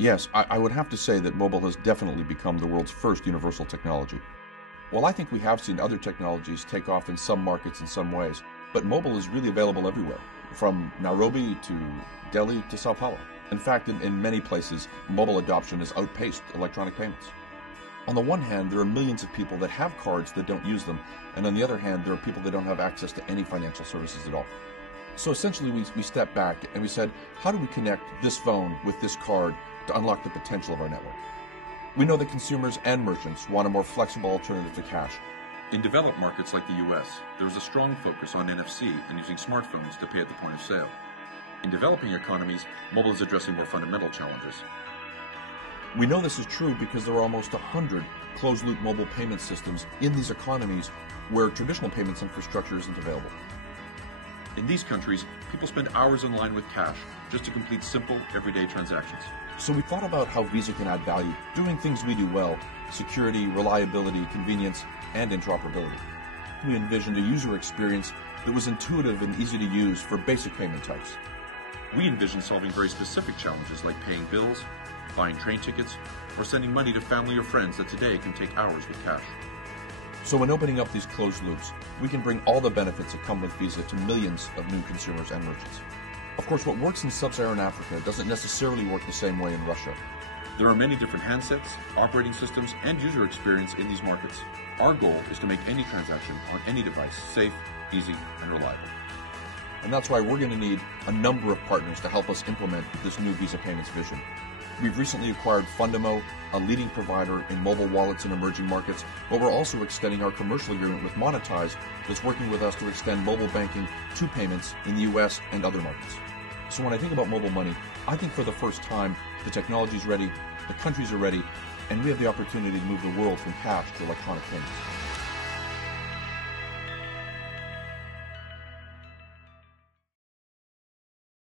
Yes, I would have to say that mobile has definitely become the world's first universal technology. While I think we have seen other technologies take off in some markets in some ways, but mobile is really available everywhere, from Nairobi to Delhi to Sao Paulo. In fact, in many places, mobile adoption has outpaced electronic payments. On the one hand, there are millions of people that have cards that don't use them, and on the other hand, there are people that don't have access to any financial services at all. So essentially, we stepped back and we said, how do we connect this phone with this card to unlock the potential of our network? We know that consumers and merchants want a more flexible alternative to cash. In developed markets like the US, there is a strong focus on NFC and using smartphones to pay at the point of sale. In developing economies, mobile is addressing more fundamental challenges. We know this is true because there are almost 100 closed-loop mobile payment systems in these economies where traditional payments infrastructure isn't available. In these countries, people spend hours in line with cash just to complete simple, everyday transactions. So we thought about how Visa can add value, doing things we do well: security, reliability, convenience, and interoperability. We envisioned a user experience that was intuitive and easy to use for basic payment types. We envision solving very specific challenges like paying bills, buying train tickets, or sending money to family or friends that today can take hours with cash. So in opening up these closed loops, we can bring all the benefits that come with Visa to millions of new consumers and merchants. Of course, what works in sub-Saharan Africa doesn't necessarily work the same way in Russia. There are many different handsets, operating systems, and user experience in these markets. Our goal is to make any transaction on any device safe, easy, and reliable. And that's why we're going to need a number of partners to help us implement this new Visa Payments vision. We've recently acquired Fundamo, a leading provider in mobile wallets in emerging markets, but we're also extending our commercial agreement with Monetize that's working with us to extend mobile banking to payments in the US and other markets. So when I think about mobile money, I think for the first time, the technology's ready, the countries are ready, and we have the opportunity to move the world from cash to electronic payments.